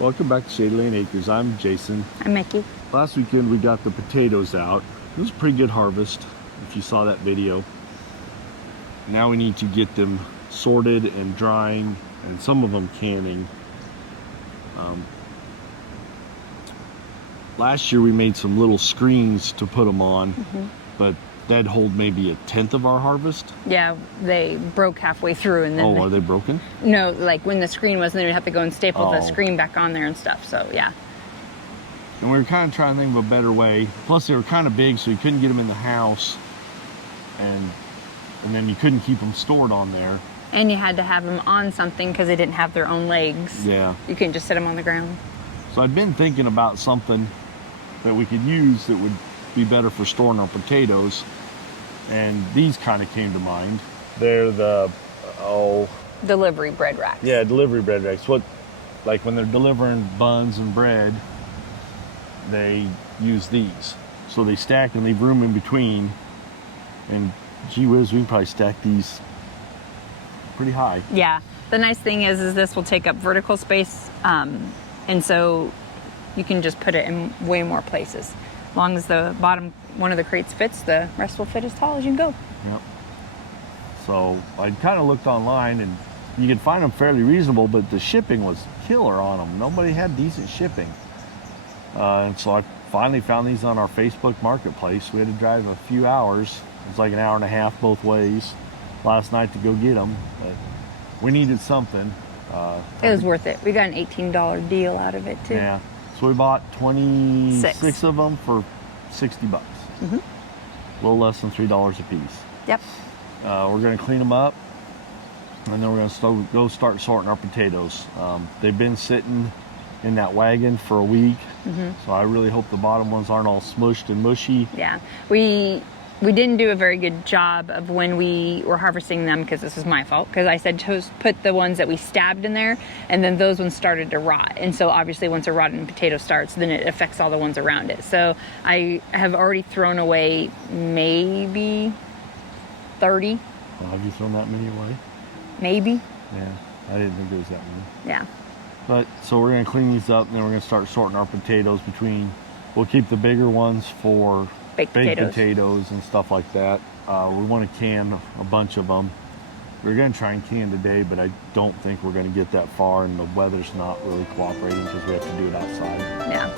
Welcome back to Shady Lane Acres. I'm Jason. I'm Mickey. Last weekend we got the potatoes out. It was a pretty good harvest, if you saw that video. Now we need to get them sorted and drying, and some of them canning. Last year we made some little screens to put them on, but that'd hold maybe a tenth of our harvest. Yeah, they broke halfway through, and then are they broken? No, like when the screen was, then we'd have to go and staple the Oh. screen back on there and stuff. So yeah. And we were kind of trying to think of a better way. Plus they were kind of big, so you couldn't get them in the house, and then you couldn't keep them stored on there. And you had to have them on something because they didn't have their own legs. Yeah. You couldn't just sit them on the ground. So I'd been thinking about something that we could use that would be better for storing our potatoes, and these kind of came to mind. They're the Delivery bread racks. delivery bread racks. Like when they're delivering buns and bread, they use these. So they stack and leave room in between, and gee whiz, we can probably stack these pretty high. Yeah. The nice thing is this will take up vertical space, and so you can just put it in way more places. As long as the bottom one of the crates fits, the rest will fit as tall as you can go. Yep. So I kind of looked online, and you could find them fairly reasonable, but the shipping was killer on them. Nobody had decent shipping. And so I finally found these on our Facebook marketplace. We had to drive a few hours. It was like an hour and a half both ways last night to go get them. But we needed something. It was worth it. We got an $18 deal out of it too. Yeah. So we bought 26 of them for $60. A little less than $3 a piece. Yep. We're going to clean them up, and then we're going to start sorting our potatoes. They've been sitting in that wagon for a week, so I really hope the bottom ones aren't all smushed and mushy. Yeah. We didn't do a very good job of when we were harvesting them, because this is my fault, because I said to put the ones that we stabbed in there, and then those ones started to rot. And so obviously once a rotten potato starts, then it affects all the ones around it. So I have already thrown away maybe 30. Well, have you thrown that many away? Maybe. Yeah, I didn't think there was that many. Yeah. But so we're going to clean these up, and then we're going to start sorting our potatoes between. We'll keep the bigger ones for Baked potatoes and stuff like that. We want to can a bunch of them. We're going to try and can today, but I don't think we're going to get that far, and the weather's not really cooperating because we have to do it outside. Yeah.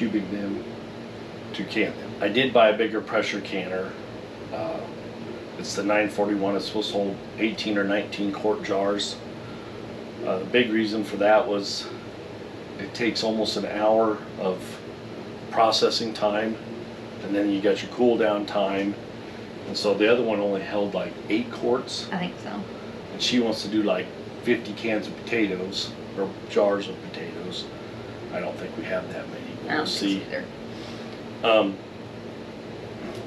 cubing them to can them. I did buy a bigger pressure canner. It's the 941. It's supposed to hold 18 or 19 quart jars. The big reason for that was it takes almost an hour of processing time, and then you got your cool down time. And so the other one only held like 8 quarts. I think so. And she wants to do like 50 cans of potatoes or jars of potatoes. I don't think we have that many. I don't think so either.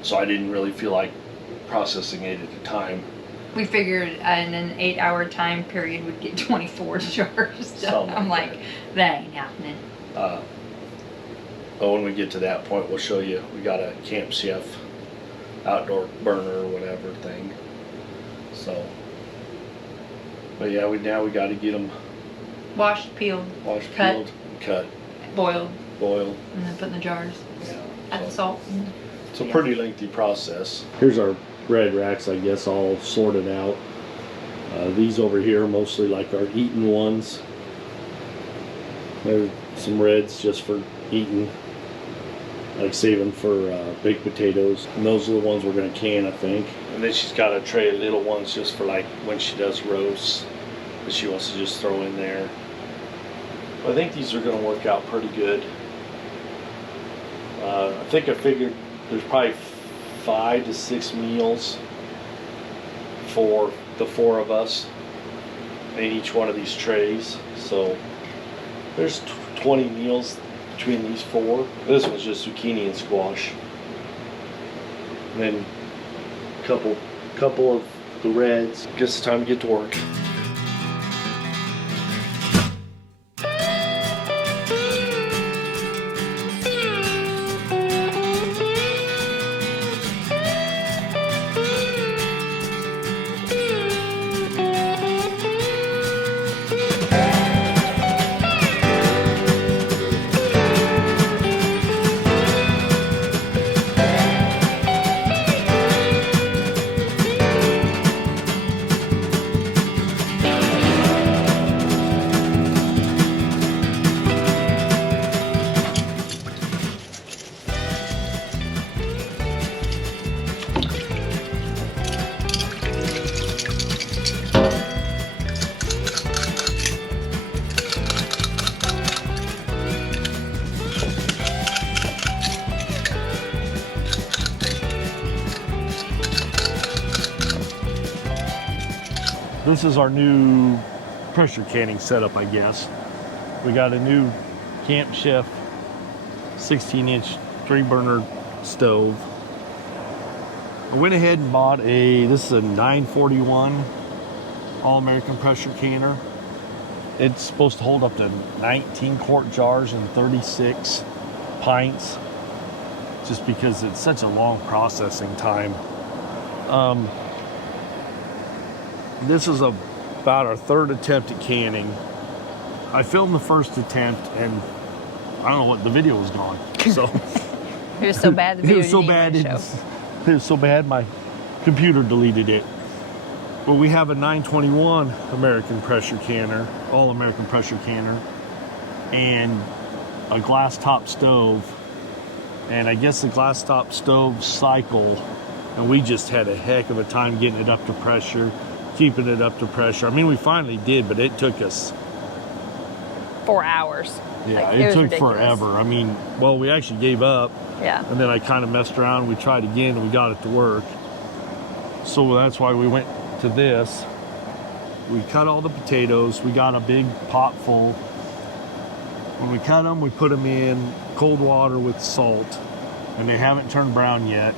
So I didn't really feel like processing 8 at a time. We figured in an 8-hour time period we'd get 24 jars. So I'm like, that ain't happening. But when we get to that point, we'll show you. We got a Camp Chef outdoor burner or whatever thing. So, but yeah, we got to get them Washed, peeled, cut, boiled, boiled, and then put in the jars. Yeah, Add the salt. it's a pretty lengthy process. Here's our bread racks, I guess, all sorted out. These over here, mostly like our eaten ones. There's some reds just for eating, like saving for baked potatoes. And those are the ones we're going to can, I think. And then she's got a tray of little ones just for like when she does roasts that she wants to just throw in there. But I think these are going to work out pretty good. I think I figured there's probably 5 to 6 meals for the 4 of us in each one of these trays. So there's 20 meals between these 4. This one's just zucchini and squash. And then a couple of the reds. Guess it's time to get to work. This is our new pressure canning setup, I guess. We got a new Camp Chef 16-inch 3-burner stove. I went ahead and bought this is a 941 All-American pressure canner. It's supposed to hold up to 19 quart jars and 36 pints, just because it's such a long processing time. This is about our 3rd attempt at canning. I filmed the first attempt and I don't know what, the video was gone. So It was so bad the it video was so didn't bad. even show. It was so bad my computer deleted it. But we have a 921 American pressure canner, all American pressure canner, and a glass top stove. And I guess the glass top stove cycle, and we just had a heck of a time getting it up to pressure, keeping it up to pressure. I mean, we finally did, but it took us 4 hours. Yeah, Like, it was took ridiculous. forever. I mean, well, we actually gave up. Yeah. And then I kind of messed around. We tried again and we got it to work. So that's why we went to this. We cut all the potatoes. We got a big pot full. When we cut them, we put them in cold water with salt. And they haven't turned brown yet.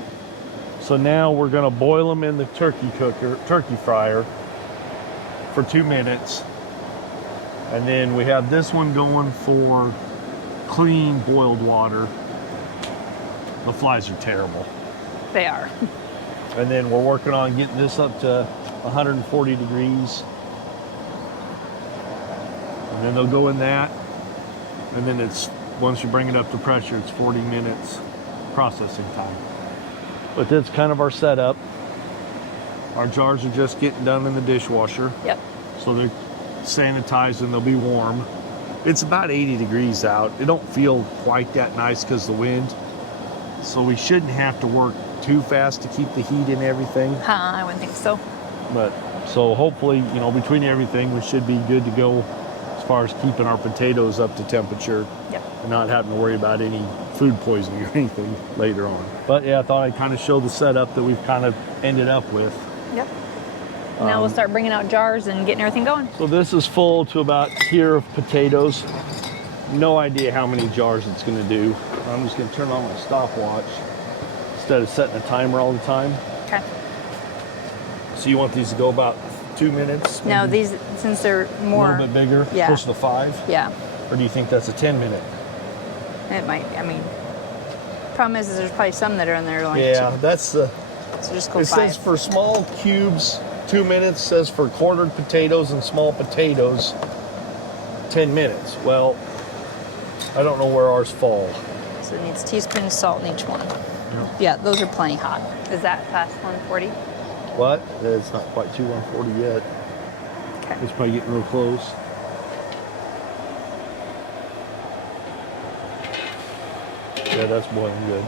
So now we're going to boil them in the turkey fryer for 2 minutes. And then we have this one going for clean boiled water. The flies are terrible. They are. And then we're working on getting this up to 140 degrees. And then they'll go in that. And then once you bring it up to pressure, it's 40 minutes processing time. But that's kind of our setup. Our jars are just getting done in the dishwasher. Yep. So they're sanitized and they'll be warm. It's about 80 degrees out. It don't feel quite that nice because of the wind. So we shouldn't have to work too fast to keep the heat in everything. I wouldn't think so. But so hopefully, you know, between everything, we should be good to go as far as keeping our potatoes up to temperature. Yep. And not having to worry about any food poisoning or anything later on. But yeah, I thought I'd kind of show the setup that we've kind of ended up with. Yep. Now we'll start bringing out jars and getting everything going. So this is full to about here of potatoes. No idea how many jars it's going to do. I'm just going to turn on my stopwatch instead of setting a timer all the time. Okay. So you want these to go about 2 minutes? No, maybe? these, since they're A more... little bit bigger, Yeah. close to 5? Yeah. Or do you think that's a 10-minute? It might, I mean, problem is there's probably some that are in there like Yeah, that's the... so just go It 5. says for small cubes, 2 minutes. Says for quartered potatoes and small potatoes, 10 minutes. Well, I don't know where ours fall. So it needs a teaspoon of salt in each one. Yeah, those are plenty hot. Is that past 140? What? It's not quite 140 yet. Okay. It's probably getting real close. Yeah, that's boiling good.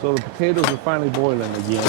So the potatoes are finally boiling again.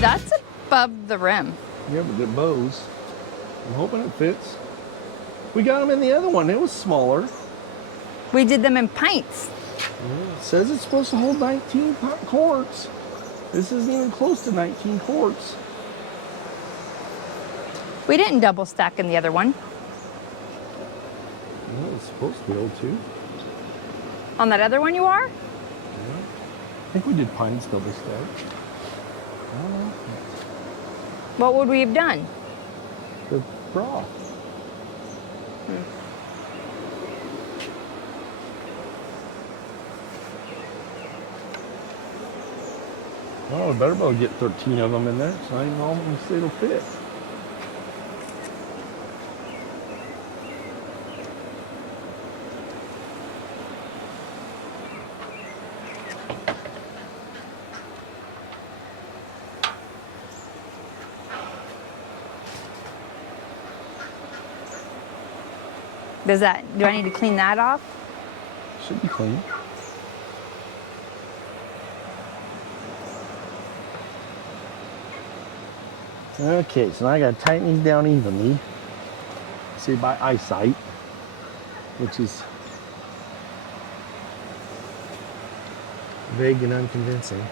That's above the rim. Yeah, but it bows. I'm hoping it fits. We got them in the other one. It was smaller. We did them in pints. It says it's supposed to hold 19 quarts. This isn't even close to 19 quarts. We didn't double stack in the other one. Well, it's supposed to be able to. On that other one you are? I think we did pines double stack. What would we have done? The broth. Oh, we better be able to get 13 of them in there. It's not even almost it'll fit. Do I need to clean that off? Should be clean. Okay, so now I gotta tighten these down evenly. See, by eyesight, which is vague and unconvincing.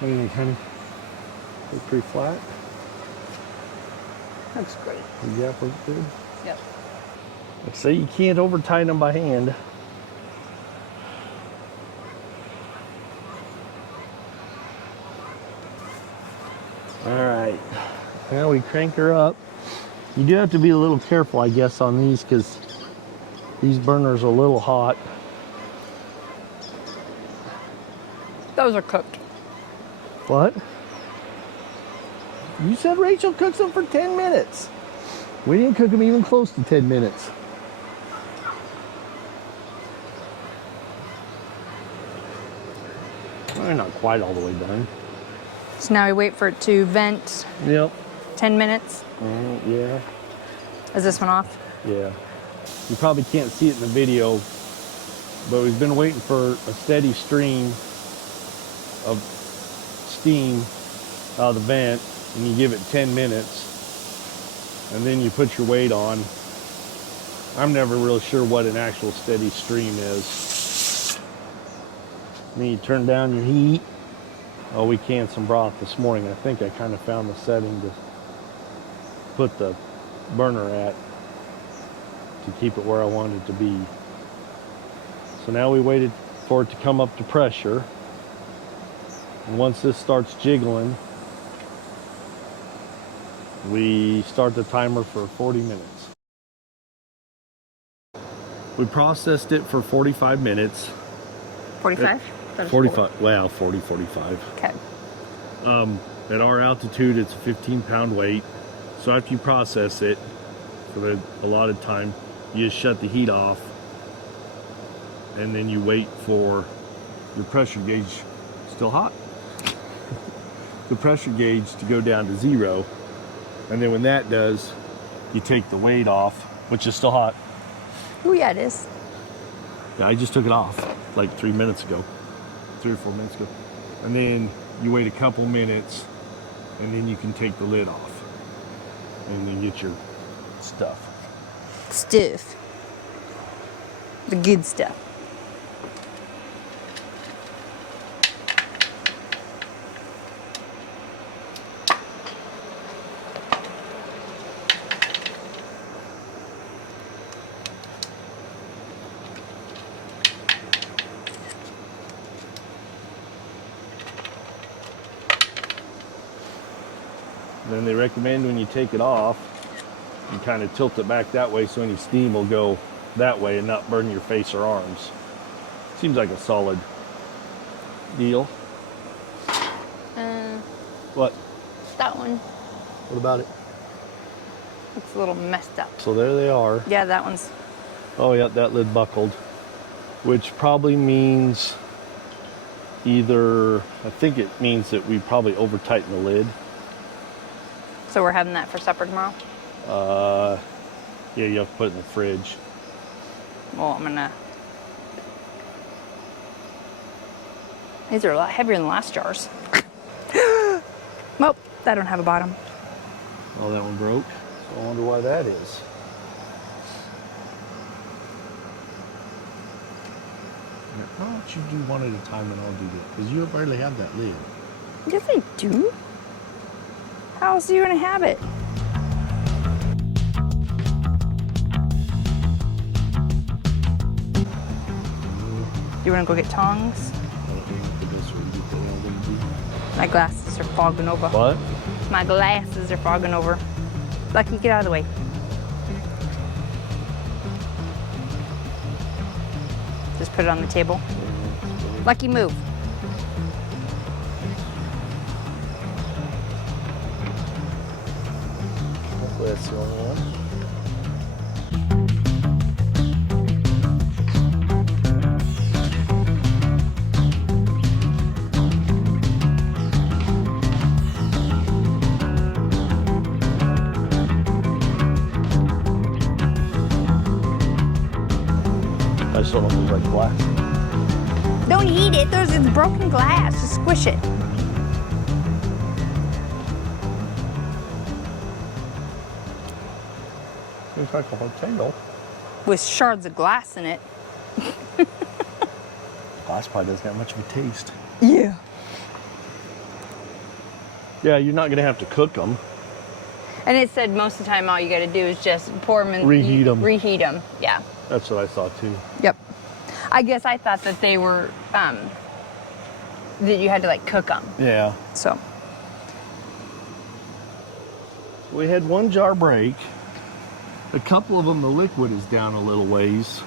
What do you think, honey? Look pretty flat. Looks great. The gap looks good. Yep. So you can't over tighten them by hand. All right. Now we crank her up. You do have to be a little careful, I guess, on these because these burners are a little hot. Those are cooked. What? You said Rachel cooks them for 10 minutes. We didn't cook them even close to 10 minutes. They're not quite all the way done. So now we wait for it to vent Yep. 10 minutes. Yeah. Is this one off? Yeah. You probably can't see it in the video, but we've been waiting for a steady stream of steam out of the vent. and you give it 10 minutes, and then you put your weight on. I'm never really sure what an actual steady stream is. And then you turn down your heat. Oh, we canned some broth this morning. I think I kind of found the setting to put the burner at to keep it where I want it to be. So now we waited for it to come up to pressure. And once this starts jiggling, we start the timer for 40 minutes. We processed it for 45 minutes. 45? 45, well, 40, 45. Okay. At our altitude, it's a 15-pound weight. So after you process it for the allotted time, you just shut the heat off, and then you wait for your pressure gauge, still hot, the pressure gauge to go down to 0. And then when that does, you take the weight off, which is still hot. Oh yeah, it is. Yeah, I just took it off like 3 minutes ago, 3 or 4 minutes ago. And then you wait a couple minutes, and then you can take the lid off and then get your stuff. Stuff. The good stuff. And then they recommend when you take it off, you kind of tilt it back that way so any steam will go that way and not burn your face or arms. Seems like a solid deal. What? That one. What about it? Looks a little messed up. So there they are. Yeah, that one's. Oh yeah, that lid buckled, which probably means either, I think it means that we probably over tightened the lid. So we're having that for supper tomorrow? Yeah, you have to put it in the fridge. Well, I'm gonna. These are a lot heavier than the last jars. Well, that don't have a bottom. Oh, that one broke. So I wonder why that is. Why don't you do one at a time and I'll do that? Because you barely have that lid. Yes, I do. How else are you gonna have it? You wanna go get tongs? My glasses are fogging over. What? My glasses are fogging over. Lucky, get out of the way. Just put it on the table. Lucky, move. Hopefully that's the only one. I just don't know if it's like glass. Don't eat it. It's broken glass. Just squish it. It's like a hotel. With shards of glass in it. Glass probably doesn't have much of a taste. Yeah. Yeah, you're not gonna have to cook them. And it said most of the time all you got to do is just pour them and Reheat 'em. Reheat them. Yeah. That's what I thought too. Yep. I guess I thought that they were that you had to like cook them. Yeah. So. We had one jar break. A couple of them, the liquid is down a little ways.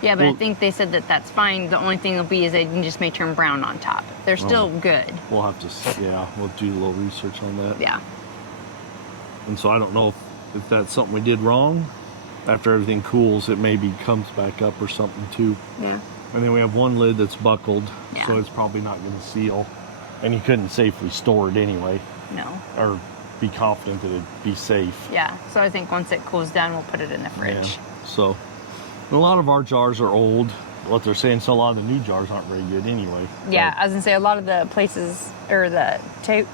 Yeah, but Well, I think they said that that's fine. The only thing will be is they just may turn brown on top. They're still good. We'll have to, yeah, we'll do a little research on that. Yeah. And so I don't know if that's something we did wrong. After everything cools, it maybe comes back up or something too. Yeah. And then we have one lid that's buckled, Yeah. so it's probably not going to seal. And you couldn't safely store it anyway, No. or be confident that it'd be safe. Yeah. So I think once it cools down, we'll put it in the fridge. Yeah. So a lot of our jars are old. what they're saying, so a lot of the new jars aren't very good anyway. Yeah, But, I was gonna say a lot of the places or the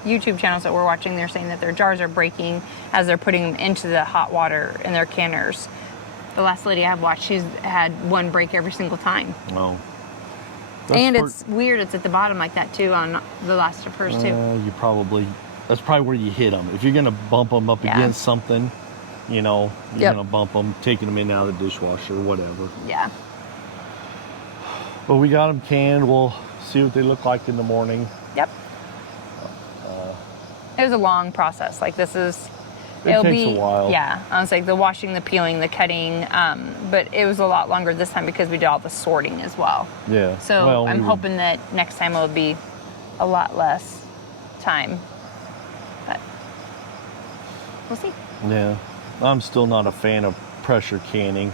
YouTube channels that we're watching, they're saying that their jars are breaking as they're putting them into the hot water in their canners. The last lady I've watched, she's had one break every single time. no. And it's weird, it's at the bottom like that too on the last of hers too. That's probably where you hit them. If you're gonna bump them up Yeah. against something, you know, you're Yep. gonna bump them, taking them in and out of the dishwasher, whatever. Yeah. But we got them canned. We'll see what they look like in the morning. Yep. It was a long process. Like this is, It takes a while. Yeah, I was like the washing, the peeling, the cutting, but it was a lot longer this time because we did all the sorting as well. Yeah. So Well, I'm hoping that next time it'll be a lot less time. But we'll see. Yeah. I'm still not a fan of pressure canning.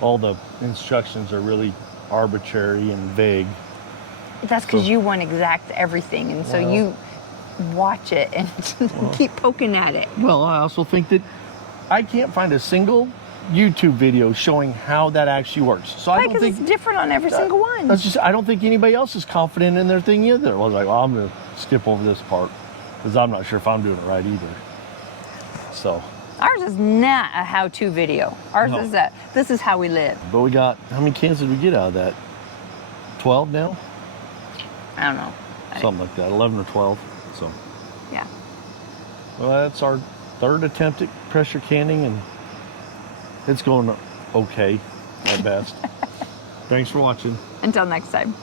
All the instructions are really arbitrary and vague. That's because So- you want exact everything, and so Well- you watch it and keep poking at it. Well, I also think that I can't find a single YouTube video showing how that actually works. So I don't Because it's think different on every single one. I don't think anybody else is confident in their thing either. I was like, well, I'm gonna skip over this part because I'm not sure if I'm doing it right either. So, Ours is not a how-to video. Ours No. is that this is how we live. but we got, how many cans did we get out of that? 12 now? I don't know. Something like that, 11 or 12. So, Yeah. well, that's our third attempt at pressure canning, and it's going okay at best. Thanks for watching. Until next time.